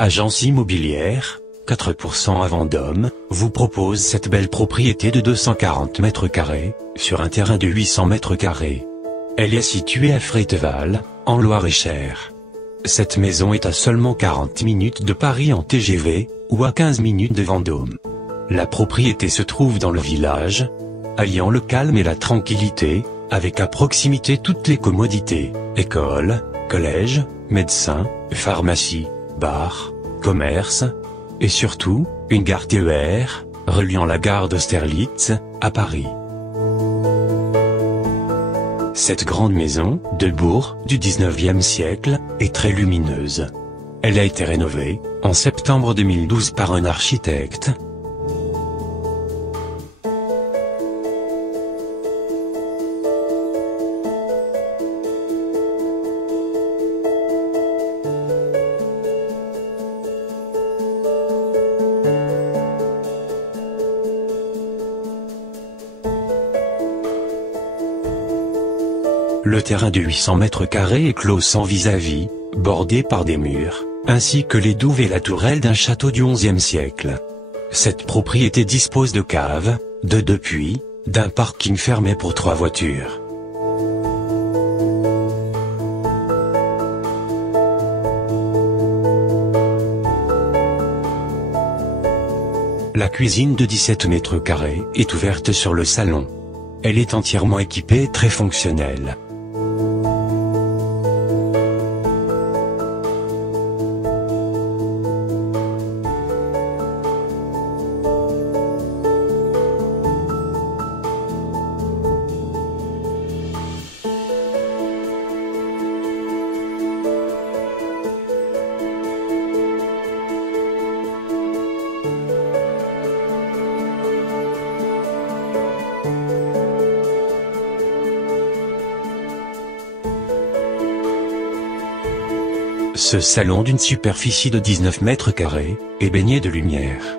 Agence immobilière, 4% à Vendôme, vous propose cette belle propriété de 240 mètres carrés, sur un terrain de 800 mètres carrés. Elle est située à Fréteval, en Loir-et-Cher. Cette maison est à seulement 40 minutes de Paris en TGV, ou à 15 minutes de Vendôme. La propriété se trouve dans le village, alliant le calme et la tranquillité, avec à proximité toutes les commodités, école, collège, médecin, pharmacie, bar, commerce, et surtout, une gare TER, reliant la gare d'Austerlitz, à Paris. Cette grande maison, de bourg, du 19e siècle, est très lumineuse. Elle a été rénovée, en septembre 2012 par un architecte. Le terrain de 800 mètres carrés est clos sans vis-à-vis, bordé par des murs, ainsi que les douves et la tourelle d'un château du XIe siècle. Cette propriété dispose de caves, de 2 puits, d'un parking fermé pour 3 voitures. La cuisine de 17 mètres carrés est ouverte sur le salon. Elle est entièrement équipée et très fonctionnelle. Ce salon d'une superficie de 19 mètres carrés, est baigné de lumière.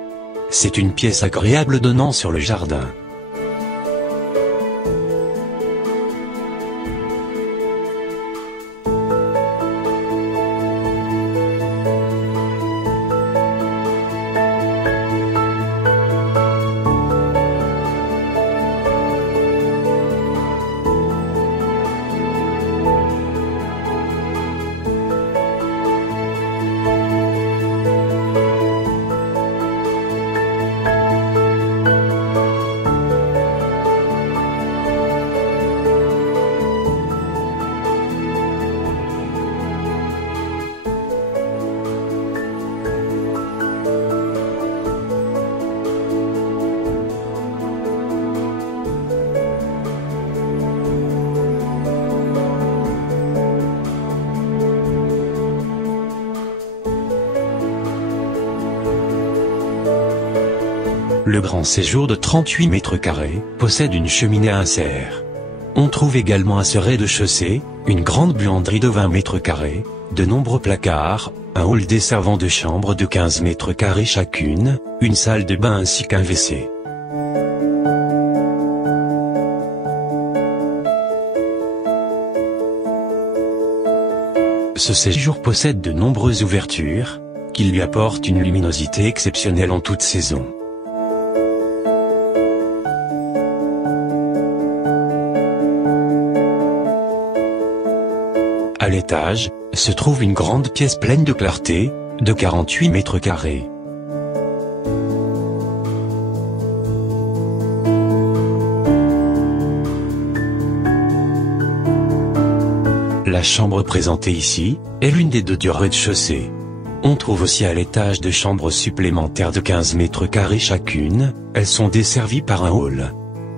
C'est une pièce agréable donnant sur le jardin. Le grand séjour de 38 mètres carrés possède une cheminée à insert. On trouve également à ce rez-de-chaussée, une grande buanderie de 20 mètres carrés, de nombreux placards, un hall desservant de chambres de 15 mètres carrés chacune, une salle de bain ainsi qu'un WC. Ce séjour possède de nombreuses ouvertures, qui lui apportent une luminosité exceptionnelle en toute saison. À l'étage, se trouve une grande pièce pleine de clarté, de 48 mètres carrés. La chambre présentée ici, est l'une des 2 du rez-de-chaussée. On trouve aussi à l'étage 2 chambres supplémentaires de 15 mètres carrés chacune, elles sont desservies par un hall.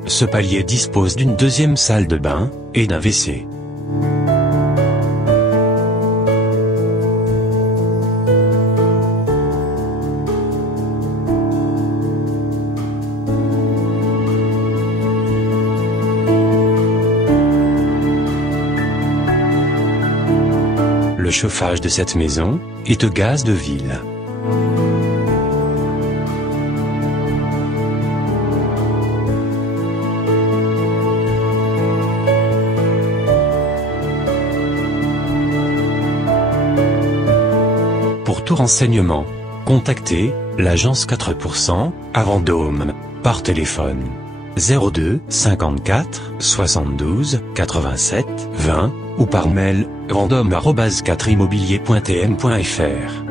Ce palier dispose d'une 2e salle de bain, et d'un WC. Le chauffage de cette maison est au gaz de ville. tout renseignement, contactez l'agence 4% à Vendôme par téléphone 02 54 72 87 20 ou par mail vendôme@4immobilier.tn.fr.